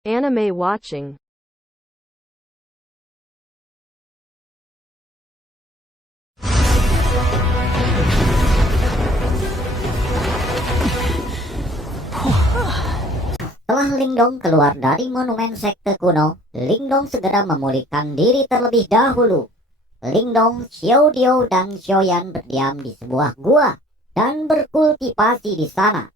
Anime watching. Setelah Lingdong keluar dari monumen sekte kuno, Lingdong segera memulihkan diri terlebih dahulu. Lingdong, Xiaodio, dan Xiaoyan berdiam di sebuah gua dan berkultivasi di sana.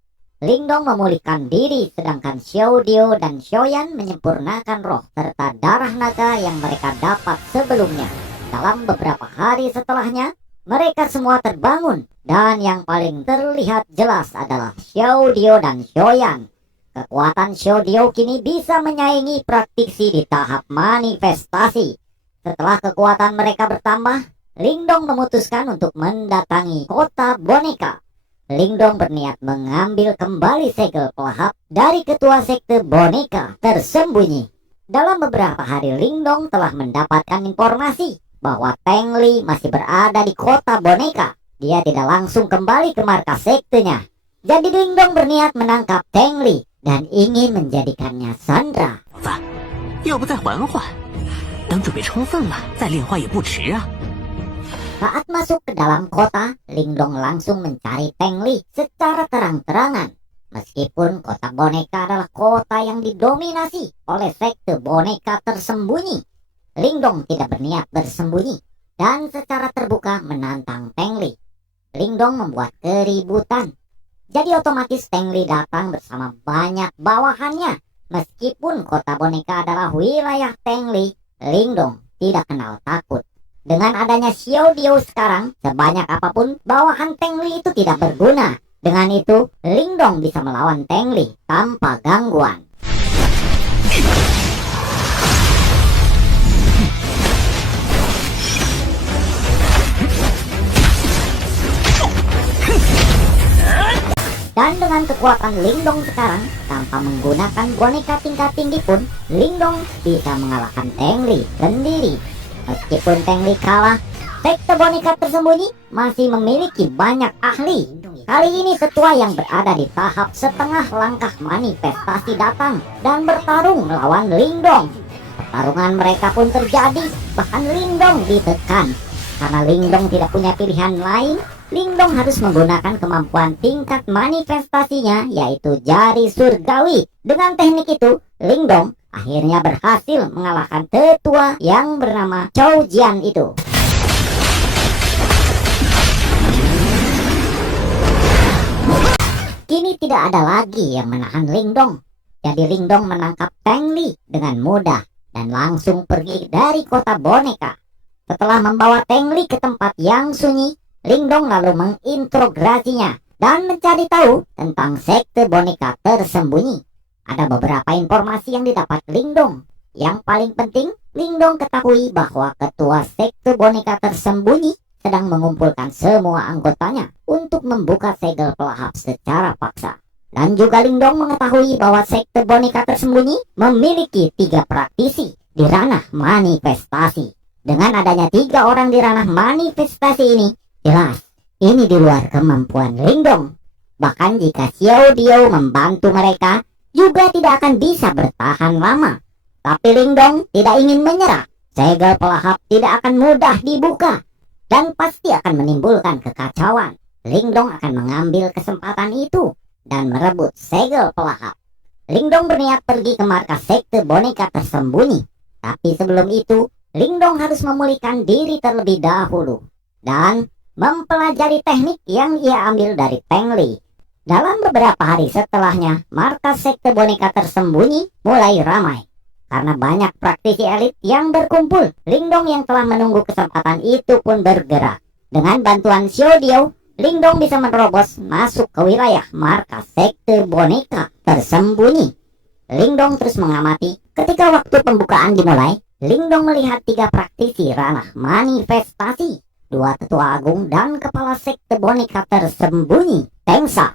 Lingdong memulihkan diri, sedangkan Xiaodio dan Xiaoyan menyempurnakan roh serta darah naga yang mereka dapat sebelumnya. Dalam beberapa hari setelahnya, mereka semua terbangun, dan yang paling terlihat jelas adalah Xiaodio dan Xiaoyan. Kekuatan Xiaodio kini bisa menyaingi praktisi di tahap manifestasi. Setelah kekuatan mereka bertambah, Lingdong memutuskan untuk mendatangi kota boneka. Lingdong berniat mengambil kembali segel pelahap dari ketua sekte boneka tersembunyi. Dalam beberapa hari Lingdong telah mendapatkan informasi bahwa Teng Li masih berada di kota boneka. Dia tidak langsung kembali ke markas sektenya. Jadi Lingdong berniat menangkap Teng Li dan ingin menjadikannya sandera. 要不再缓缓，等准备充分了再炼化也不迟啊。 Saat masuk ke dalam kota, Lingdong langsung mencari Teng Li secara terang-terangan. Meskipun kota boneka adalah kota yang didominasi oleh sekte boneka tersembunyi, Lingdong tidak berniat bersembunyi dan secara terbuka menantang Teng Li. Lingdong membuat keributan. Jadi otomatis Teng Li datang bersama banyak bawahannya. Meskipun kota boneka adalah wilayah Teng Li, Lingdong tidak kenal takut. Dengan adanya Xiaodio sekarang, sebanyak apapun bawahan Teng Li itu tidak berguna. Dengan itu, Lingdong bisa melawan Teng Li tanpa gangguan. Dan dengan kekuatan Lingdong sekarang, tanpa menggunakan boneka tingkat tinggi pun, Lingdong bisa mengalahkan Teng Li sendiri. Meskipun Teng Li kalah, sekte boneka tersembunyi masih memiliki banyak ahli. Kali ini ketua yang berada di tahap setengah langkah manifestasi datang dan bertarung melawan Lingdong. Pertarungan mereka pun terjadi, bahkan Lingdong ditekan. Karena Lingdong tidak punya pilihan lain, Lingdong harus menggunakan kemampuan tingkat manifestasinya, yaitu jari surgawi. Dengan teknik itu, Lingdong akhirnya berhasil mengalahkan tetua yang bernama Chou Jian itu. Kini tidak ada lagi yang menahan Lingdong. Jadi Lingdong menangkap Teng Li dengan mudah dan langsung pergi dari kota boneka. Setelah membawa Teng Li ke tempat yang sunyi, Lingdong lalu mengintegrasinya dan mencari tahu tentang sekte boneka tersembunyi. Ada beberapa informasi yang didapat Lingdong. Yang paling penting, Lingdong ketahui bahwa ketua sekte boneka tersembunyi sedang mengumpulkan semua anggotanya untuk membuka segel pelahap secara paksa. Dan juga Lingdong mengetahui bahwa sekte boneka tersembunyi memiliki 3 praktisi di ranah manifestasi. Dengan adanya 3 orang di ranah manifestasi ini, jelas ini di luar kemampuan Lingdong. Bahkan jika Xiaodio membantu mereka, juga tidak akan bisa bertahan lama. Tapi Lingdong tidak ingin menyerah. Segel pelahap tidak akan mudah dibuka dan pasti akan menimbulkan kekacauan. Lingdong akan mengambil kesempatan itu dan merebut segel pelahap. Lingdong berniat pergi ke markas sekte boneka tersembunyi. Tapi sebelum itu, Lingdong harus memulihkan diri terlebih dahulu dan mempelajari teknik yang ia ambil dari Teng Li. Dalam beberapa hari setelahnya, markas sekte boneka tersembunyi mulai ramai. Karena banyak praktisi elit yang berkumpul, Lingdong yang telah menunggu kesempatan itu pun bergerak. Dengan bantuan Xiaodio, Lingdong bisa menerobos masuk ke wilayah markas sekte boneka tersembunyi. Lingdong terus mengamati. Ketika waktu pembukaan dimulai, Lingdong melihat 3 praktisi ranah manifestasi, 2 tetua agung dan kepala sekte boneka tersembunyi, Tengsa.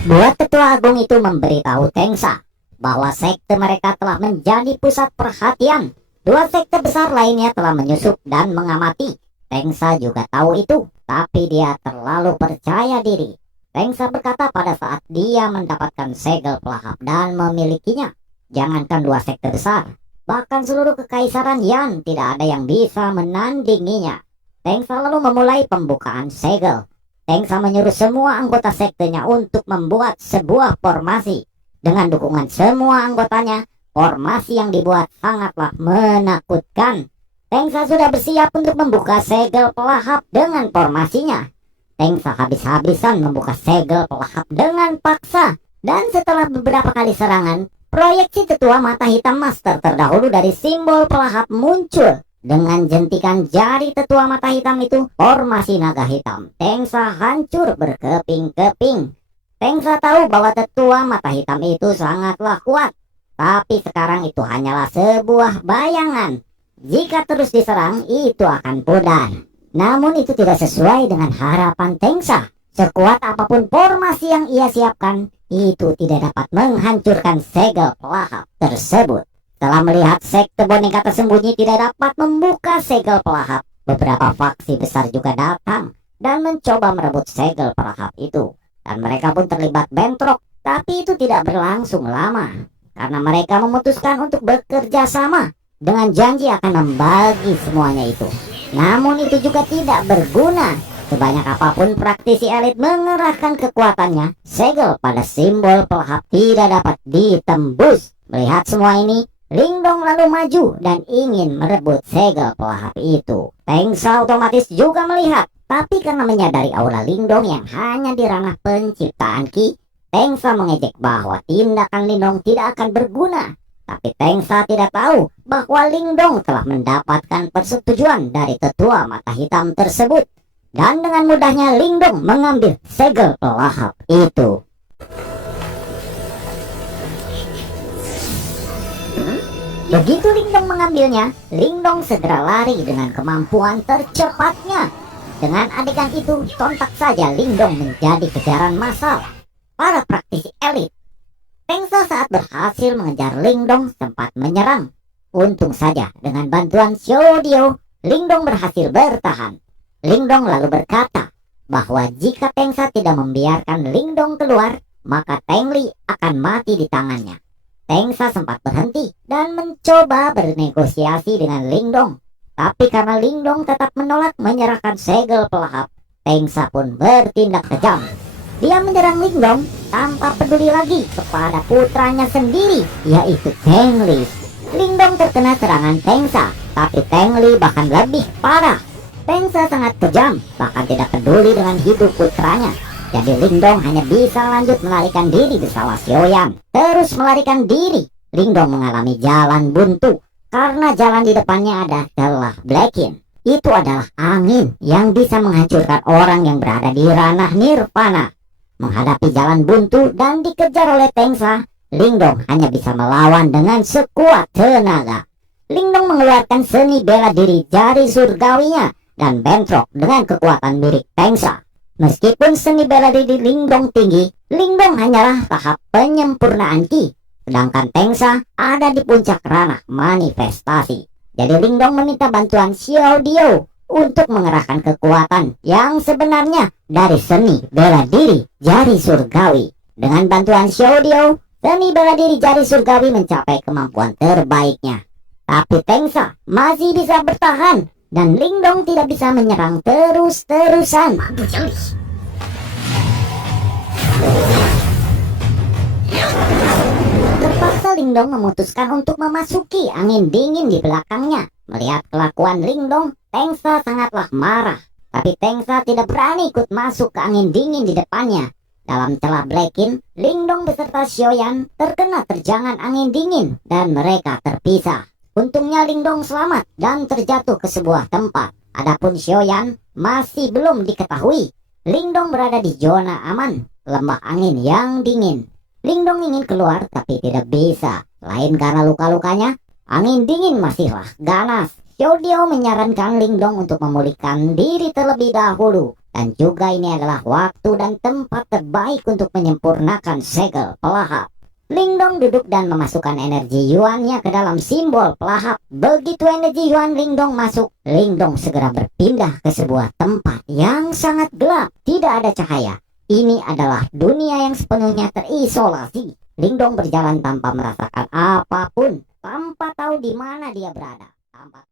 2 tetua agung itu memberitahu Tengsa bahwa sekte mereka telah menjadi pusat perhatian. 2 sekte besar lainnya telah menyusup dan mengamati. Tengsa juga tahu itu, tapi dia terlalu percaya diri. Tengsa berkata pada saat dia mendapatkan segel pelahap dan memilikinya. Jangankan 2 sekte besar, bahkan seluruh kekaisaran Yan tidak ada yang bisa menandinginya. Tengsa lalu memulai pembukaan segel. Tengsa menyuruh semua anggota sektenya untuk membuat sebuah formasi. Dengan dukungan semua anggotanya, formasi yang dibuat sangatlah menakutkan. Tengsa sudah bersiap untuk membuka segel pelahap dengan formasinya. Tengsa habis-habisan membuka segel pelahap dengan paksa. Dan setelah beberapa kali serangan, proyeksi tetua mata hitam master terdahulu dari simbol pelahap muncul. Dengan jentikan jari tetua mata hitam itu, formasi naga hitam Tengsa hancur berkeping-keping. Tengsa tahu bahwa tetua mata hitam itu sangatlah kuat. Tapi sekarang itu hanyalah sebuah bayangan. Jika terus diserang, itu akan pudar. Namun itu tidak sesuai dengan harapan Tengsa. Sekuat apapun formasi yang ia siapkan, itu tidak dapat menghancurkan segel pelahap tersebut. Setelah melihat sekte boneka tersembunyi tidak dapat membuka segel pelahap, beberapa faksi besar juga datang dan mencoba merebut segel pelahap itu. Dan mereka pun terlibat bentrok, tapi itu tidak berlangsung lama. Karena mereka memutuskan untuk bekerja sama dengan janji akan membagi semuanya itu. Namun itu juga tidak berguna. Sebanyak apapun praktisi elit mengerahkan kekuatannya, segel pada simbol pelahap tidak dapat ditembus. Melihat semua ini, Lingdong lalu maju dan ingin merebut segel pelahap itu. Tengsa otomatis juga melihat, tapi karena menyadari aura Lingdong yang hanya di ranah penciptaan Ki, Tengsa mengejek bahwa tindakan Lingdong tidak akan berguna. Tapi Tengsa tidak tahu bahwa Lingdong telah mendapatkan persetujuan dari tetua mata hitam tersebut. Dan dengan mudahnya Lingdong mengambil segel pelahap itu. Begitu Lingdong mengambilnya, Lingdong segera lari dengan kemampuan tercepatnya. Dengan adegan itu, sontak saja Lingdong menjadi kejaran massal para praktisi elit. Tengsa saat berhasil mengejar Lingdong sempat menyerang. Untung saja dengan bantuan Xiao, Lingdong berhasil bertahan. Lingdong lalu berkata bahwa jika Tengsa tidak membiarkan Lingdong keluar, maka Tengli akan mati di tangannya. Tengsa sempat berhenti dan mencoba bernegosiasi dengan Lingdong. Tapi karena Lingdong tetap menolak menyerahkan segel pelahap, Tengsa pun bertindak kejam. Dia menyerang Lingdong tanpa peduli lagi kepada putranya sendiri, yaitu Tengli. Lingdong terkena serangan Tengsa, tapi Tengli bahkan lebih parah. Tengsa sangat kejam, bahkan tidak peduli dengan hidup putranya. Jadi Lingdong hanya bisa lanjut melarikan diri bersama Xiaoyan. Terus melarikan diri, Lingdong mengalami jalan buntu karena jalan di depannya adalah Blackin. Itu adalah angin yang bisa menghancurkan orang yang berada di ranah nirvana. Menghadapi jalan buntu dan dikejar oleh Tengsa, Lingdong hanya bisa melawan dengan sekuat tenaga. Lingdong mengeluarkan seni bela diri jari surgawinya dan bentrok dengan kekuatan mirip Tengsa. Meskipun seni bela diri Lingdong tinggi, Lingdong hanyalah tahap penyempurnaan Ki. Sedangkan Tengsa ada di puncak ranah manifestasi. Jadi Lingdong meminta bantuan Xiao untuk mengerahkan kekuatan yang sebenarnya dari seni bela diri jari surgawi. Dengan bantuan Xiao, seni bela diri jari surgawi mencapai kemampuan terbaiknya. Tapi Tengsa masih bisa bertahan dan Lingdong tidak bisa menyerang terus-terusan. Terpaksa Lingdong memutuskan untuk memasuki angin dingin di belakangnya. Melihat kelakuan Lingdong, Tengsa sangatlah marah. Tapi Tengsa tidak berani ikut masuk ke angin dingin di depannya. Dalam celah Blackin, Lingdong beserta Xiaoyan terkena terjangan angin dingin dan mereka terpisah. Untungnya Lingdong selamat dan terjatuh ke sebuah tempat. Adapun Xiaoyan masih belum diketahui. Lingdong berada di zona aman, lembah angin yang dingin. Lingdong ingin keluar tapi tidak bisa. Lain karena luka-lukanya, angin dingin masihlah ganas. Xiao menyarankan Lingdong untuk memulihkan diri terlebih dahulu. Dan juga ini adalah waktu dan tempat terbaik untuk menyempurnakan segel pelahap. Lingdong duduk dan memasukkan energi Yuannya ke dalam simbol pelahap. Begitu energi Yuan Lingdong masuk, Lingdong segera berpindah ke sebuah tempat yang sangat gelap, tidak ada cahaya. Ini adalah dunia yang sepenuhnya terisolasi. Lingdong berjalan tanpa merasakan apapun, tanpa tahu di mana dia berada, tanpa